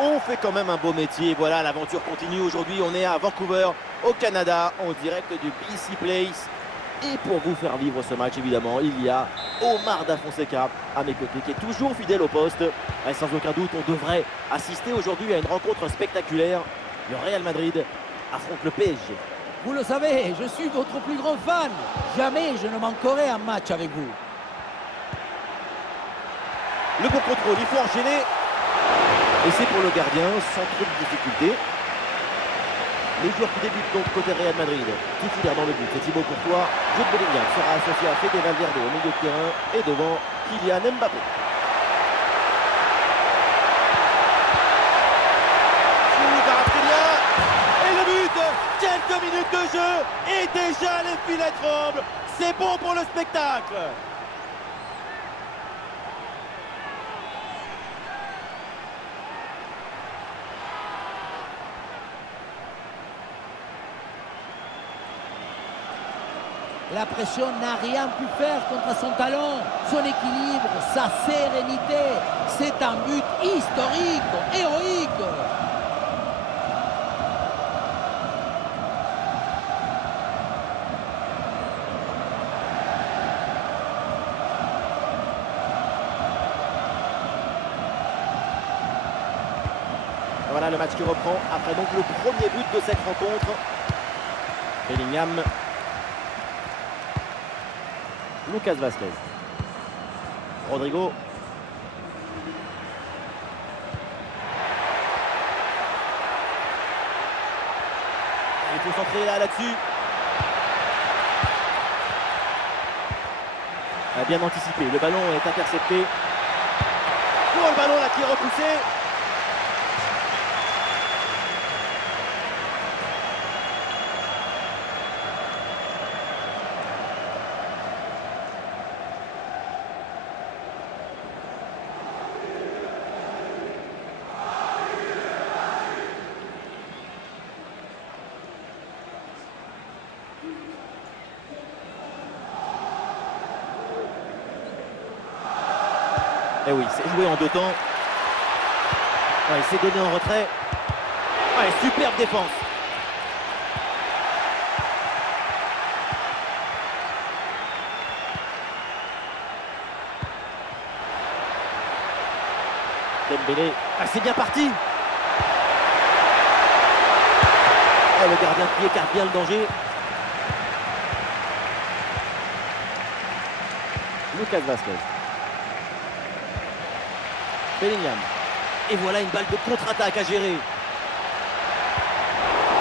On fait quand même un beau métier. Voilà, l'aventure continue. Aujourd'hui, on est à Vancouver, au Canada, en direct du BC Place. Et pour vous faire vivre ce match, évidemment, il y a Omar Da Fonseca à mes côtés, qui est toujours fidèle au poste. Et sans aucun doute, on devrait assister aujourd'hui à une rencontre spectaculaire. Le Real Madrid affronte le PSG. Vous le savez, je suis votre plus grand fan. Jamais je ne manquerai un match avec vous. Le bon contrôle, il faut enchaîner. Et c'est pour le gardien, sans trop de difficulté. Les joueurs qui débutent donc côté Real Madrid. Titulaire dans le but, c'est Thibaut Courtois. Jude Bellingham sera associé à Fede Valverde au milieu de terrain. Et devant, Kylian Mbappé. Et le but. Quelques minutes de jeu. Et déjà les filets tremblent. C'est bon pour le spectacle. La pression n'a rien pu faire contre son talent, son équilibre, sa sérénité. C'est un but historique, héroïque. Voilà le match qui reprend après donc le premier but de cette rencontre. Bellingham. Lucas Vazquez. Rodrigo. Il faut centrer là-dessus. Bien anticipé. Le ballon est intercepté. Oh, le ballon là qui est repoussé. Et oui, c'est joué en deux temps. Ouais, il s'est donné en retrait. Ouais, superbe défense. Dembélé. Ah, c'est bien parti. Ah, le gardien qui écarte bien le danger. Lucas Vazquez. Bellingham. Et voilà une balle de contre-attaque à gérer.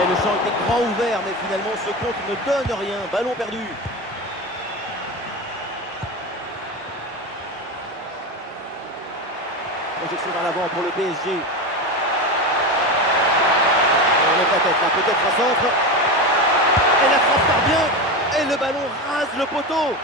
Et le champ était grand ouvert, mais finalement ce contre ne donne rien. Ballon perdu. Projection vers l'avant pour le PSG. On est peut-être là, peut-être un centre. Et la frappe parvient. Et le ballon rase le poteau.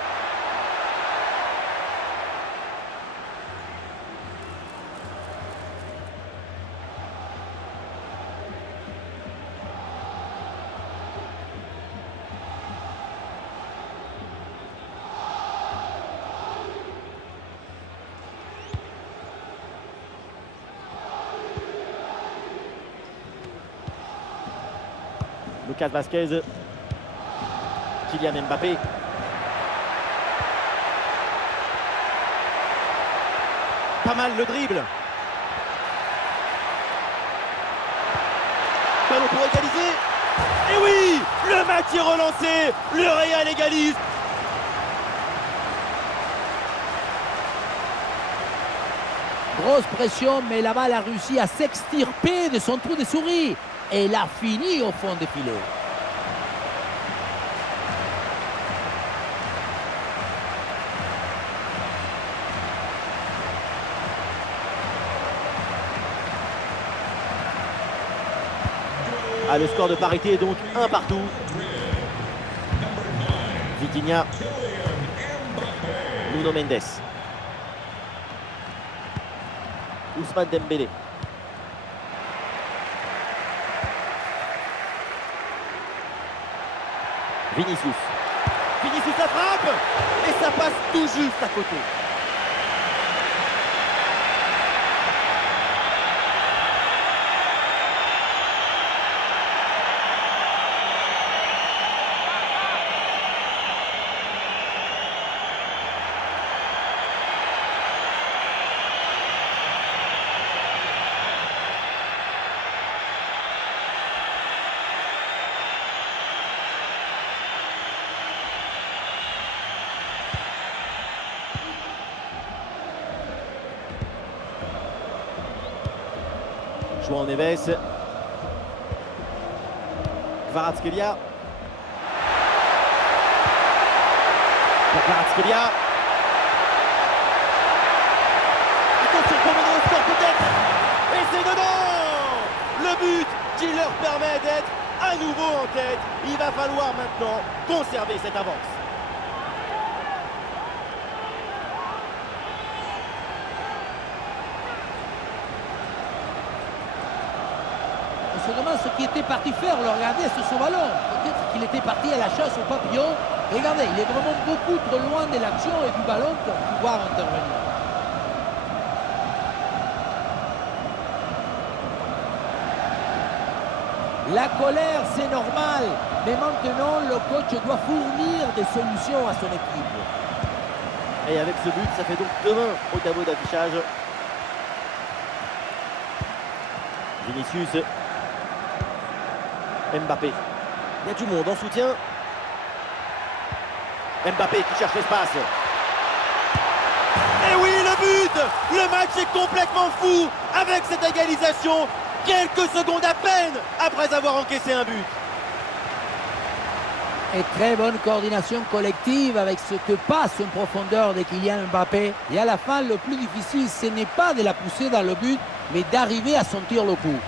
Lucas Vazquez. Kylian Mbappé. Pas mal le dribble. Ballon pour égaliser. Et oui, le match est relancé. Le Real égalise. Grosse pression, mais la balle a réussi à s'extirper de son trou de souris. Et il a fini au fond des filets. Ah, le score de parité est donc 1 partout. Vitinha. Nuno Mendes. Ousmane Dembélé. Vinicius. Vinicius la frappe. Et ça passe tout juste à côté. João Neves. Kvaratskhelia. Kvaratskhelia. Attention pour mener au score peut-être. Et c'est dedans. Le but qui leur permet d'être à nouveau en tête. Il va falloir maintenant conserver cette avance. On se demande ce qu'il était parti faire, le regarder sur son ballon. Peut-être qu'il était parti à la chasse au papillon. Regardez, il est vraiment beaucoup trop loin de l'action et du ballon pour pouvoir intervenir. La colère, c'est normal. Mais maintenant, le coach doit fournir des solutions à son équipe. Et avec ce but, ça fait donc 2-1 au tableau d'affichage. Vinicius. Mbappé. Il y a du monde en soutien. Mbappé qui cherche l'espace. Et oui, le but! Le match est complètement fou avec cette égalisation. Quelques secondes à peine après avoir encaissé un but. Et très bonne coordination collective avec cette passe en profondeur de Kylian Mbappé. Et à la fin, le plus difficile, ce n'est pas de la pousser dans le but, mais d'arriver à sentir le coup.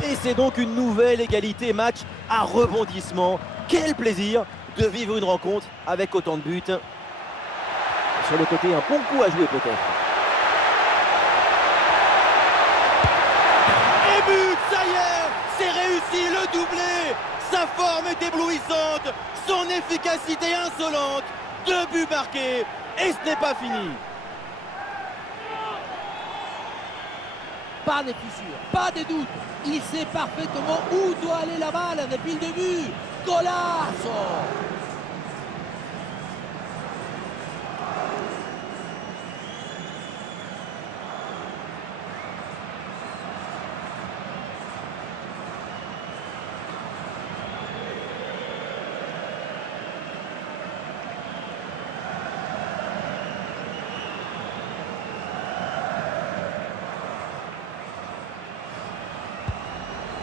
Et c'est donc une nouvelle égalité, match à rebondissement. Quel plaisir de vivre une rencontre avec autant de buts. Sur le côté, un bon coup à jouer peut-être. Et but, ça y est, c'est réussi, le doublé. Sa forme est éblouissante, son efficacité insolente. 2 buts marqués et ce n'est pas fini. Pas de fissure, pas de doute. Il sait parfaitement où doit aller la balle depuis le début. Golazo!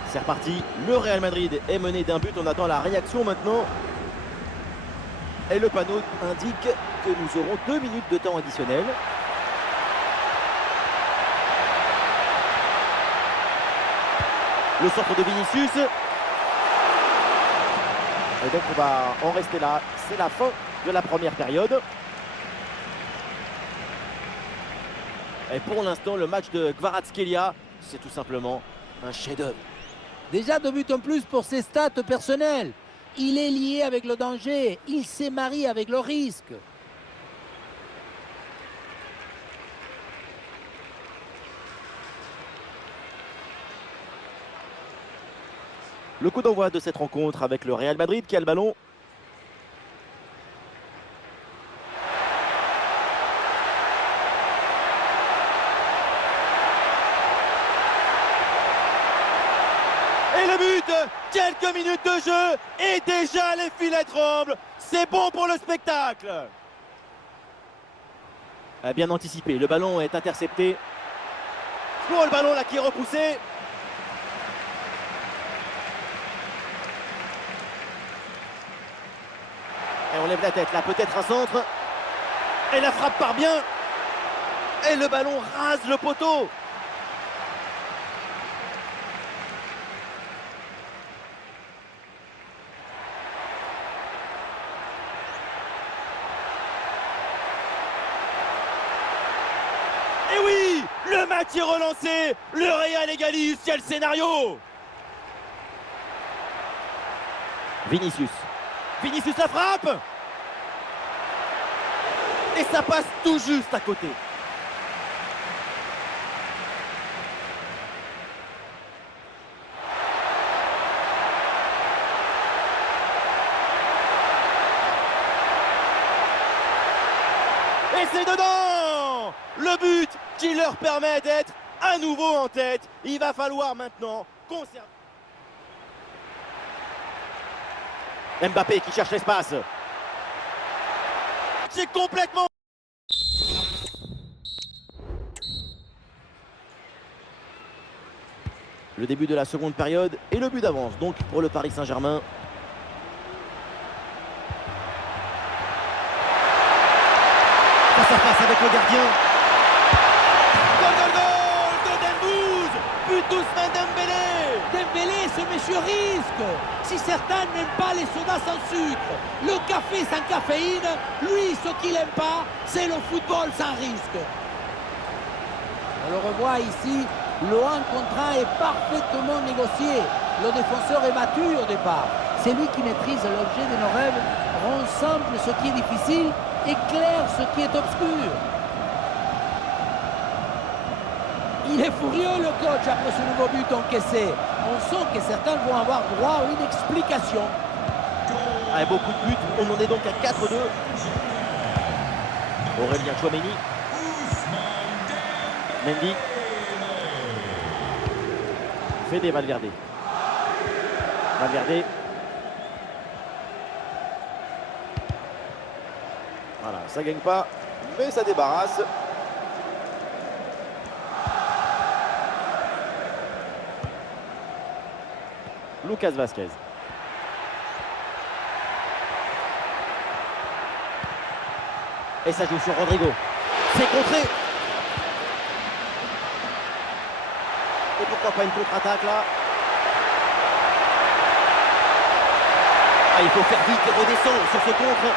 C'est reparti, le Real Madrid est mené d'un but, on attend la réaction maintenant. Et le panneau indique que nous aurons 2 minutes de temps additionnel. Le centre de Vinicius. Et donc on va en rester là, c'est la fin de la première période. Et pour l'instant, le match de Kvaratskhelia, c'est tout simplement un chef-d'œuvre. Déjà 2 buts en plus pour ses stats personnelles. Il est lié avec le danger. Il s'est marié avec le risque. Le coup d'envoi de cette rencontre avec le Real Madrid qui a le ballon. Et le but, quelques minutes de jeu et déjà les filets tremblent. C'est bon pour le spectacle. Bien anticipé, le ballon est intercepté. Oh, le ballon là qui est repoussé. Et on lève la tête là, peut-être un centre. Et la frappe part bien. Et le ballon rase le poteau. Et oui, le match est relancé. Le Real égalise, quel scénario. Vinicius. Vinicius la frappe. Et ça passe tout juste à côté. Et c'est dedans. Le but qui leur permet d'être à nouveau en tête. Il va falloir maintenant conserver. Mbappé qui cherche l'espace. C'est complètement... Le début de la seconde période et le but d'avance donc pour le Paris Saint-Germain. Face à face avec le gardien. Goal de Dembouz. But d'Ousmane Dembélé. Dembélé, ce monsieur risque. Si certains n'aiment pas les sodas sans sucre, le café sans caféine, lui, ce qu'il n'aime pas, c'est le football sans risque. On le revoit ici, le 1 contre 1 est parfaitement négocié. Le défenseur est battu au départ. C'est lui qui maîtrise l'objet de nos rêves, rend simple ce qui est difficile, éclaire ce qui est obscur. Il est furieux le coach après ce nouveau but encaissé. On sent que certains vont avoir droit à une explication. Avec beaucoup de buts, on en est donc à 4-2. Aurélien Tchouaméni. Mendy. Fede Valverde. Valverde. Voilà, ça gagne pas, mais ça débarrasse. Lucas Vazquez. Et ça joue sur Rodrigo. C'est contré. Et pourquoi pas une contre-attaque là? Ah, il faut faire vite et redescendre sur ce contre.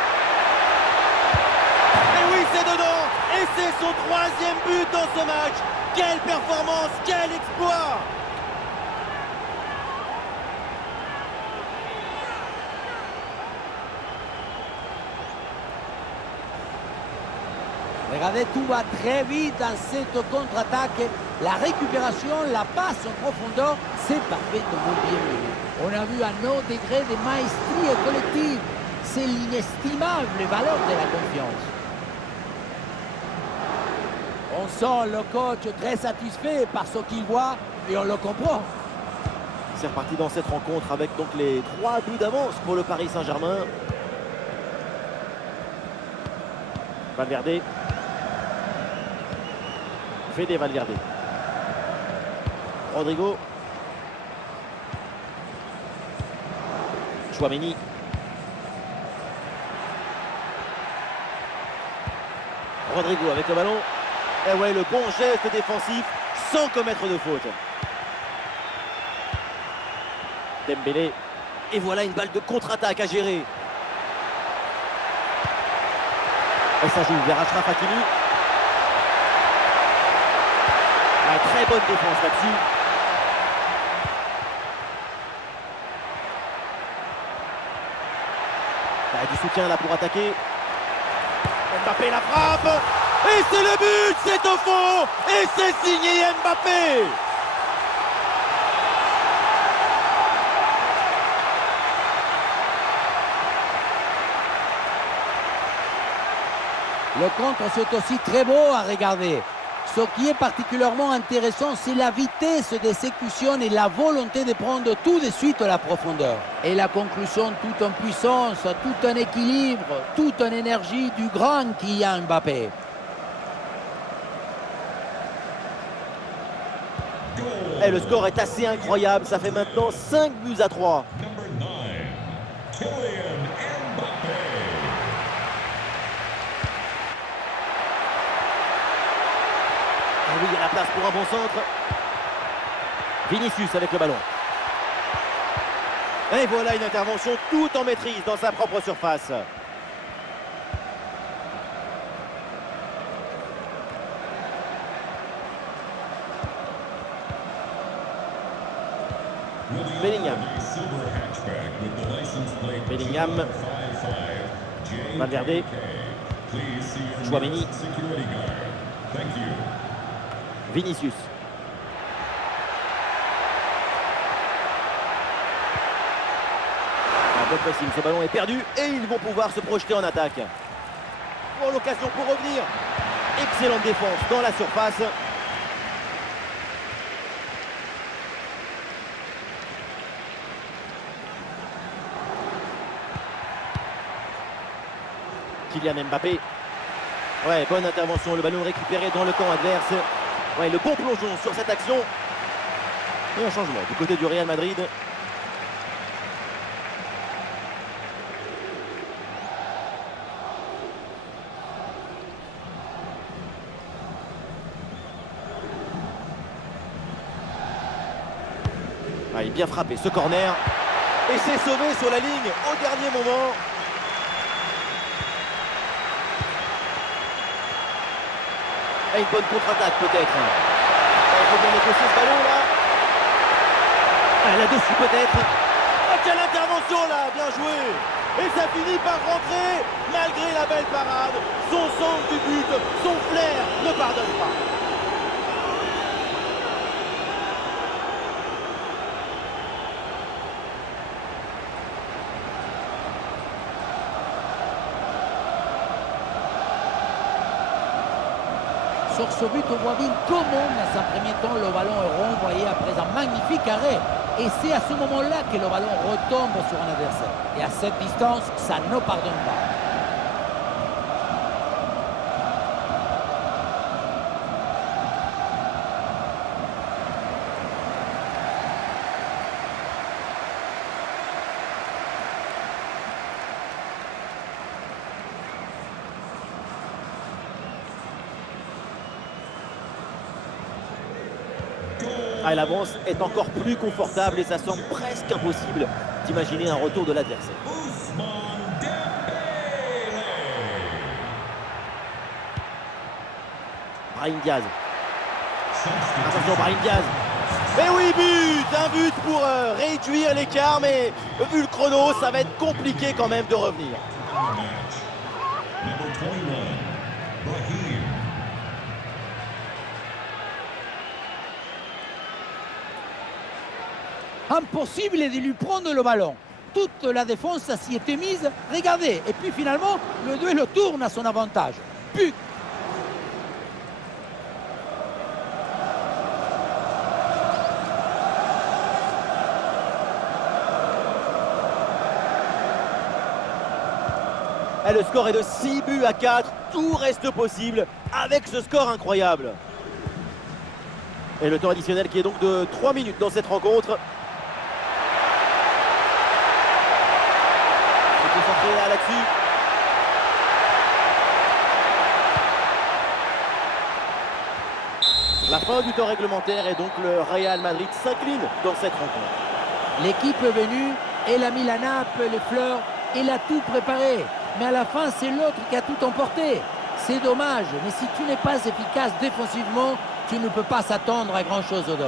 Et oui, c'est dedans. Et c'est son 3e but dans ce match. Quelle performance, quel exploit! Regardez, tout va très vite dans cette contre-attaque. La récupération, la passe en profondeur, c'est parfaitement bienvenu. On a vu un haut degré de maestrie collective. C'est l'inestimable valeur de la confiance. On sent le coach très satisfait par ce qu'il voit et on le comprend. C'est reparti dans cette rencontre avec donc les 3 buts d'avance pour le Paris Saint-Germain. Valverde. Fede Valverde. Rodrigo. Tchouaméni. Rodrigo avec le ballon. Et ouais, le bon geste défensif sans commettre de faute. Dembélé. Et voilà une balle de contre-attaque à gérer. Et ça joue vers Achraf Hakimi. Une très bonne défense là-dessus. Il y a du soutien là pour attaquer. Mbappé la frappe. Et c'est le but, c'est au fond. Et c'est signé Mbappé. Le contre, c'est aussi très beau à regarder. Ce qui est particulièrement intéressant, c'est la vitesse d'exécution et la volonté de prendre tout de suite la profondeur. Et la conclusion, tout en puissance, tout en équilibre, tout en énergie du grand Kylian Mbappé. Et le score est assez incroyable, ça fait maintenant 5 buts à 3. Oui, il y a la place pour un bon centre. Vinicius avec le ballon. Et voilà une intervention tout en maîtrise dans sa propre surface. Bellingham. Bellingham. Valverde. Tchouaméni. Vinicius. Un bon pressing, ce ballon est perdu et ils vont pouvoir se projeter en attaque. Oh, l'occasion pour revenir. Excellente défense dans la surface. Kylian Mbappé. Ouais, bonne intervention, le ballon récupéré dans le camp adverse. Ouais, le bon plongeon sur cette action. Et un changement du côté du Real Madrid. Ah, il est bien frappé ce corner. Et c'est sauvé sur la ligne au dernier moment. Et une bonne contre-attaque peut-être. Il faut bien négocier ce ballon là. Ah, là-dessus peut-être. Oh, quelle intervention là, bien joué. Et ça finit par rentrer malgré la belle parade. Son sens du but, son flair ne pardonne pas. Sur ce but, on voit bien comment, dans un premier temps, le ballon est renvoyé après un magnifique arrêt. Et c'est à ce moment-là que le ballon retombe sur un adversaire. Et à cette distance, ça ne pardonne pas. Ah, l'avance est encore plus confortable et ça semble presque impossible d'imaginer un retour de l'adversaire. Brahim Diaz. Attention, Brahim Diaz. Et oui, un but pour réduire l'écart, mais vu le chrono, ça va être compliqué quand même de revenir. Impossible de lui prendre le ballon. Toute la défense s'y était mise. Regardez. Et puis finalement, le duel tourne à son avantage. But. Et le score est de 6-4. Tout reste possible avec ce score incroyable. Et le temps additionnel qui est donc de 3 minutes dans cette rencontre. Là-dessus. La fin du temps réglementaire et donc le Real Madrid s'incline dans cette rencontre. L'équipe est venue, elle a mis la nappe, les fleurs, elle a tout préparé. Mais à la fin, c'est l'autre qui a tout emporté. C'est dommage, mais si tu n'es pas efficace défensivement, tu ne peux pas s'attendre à grand-chose d'autre.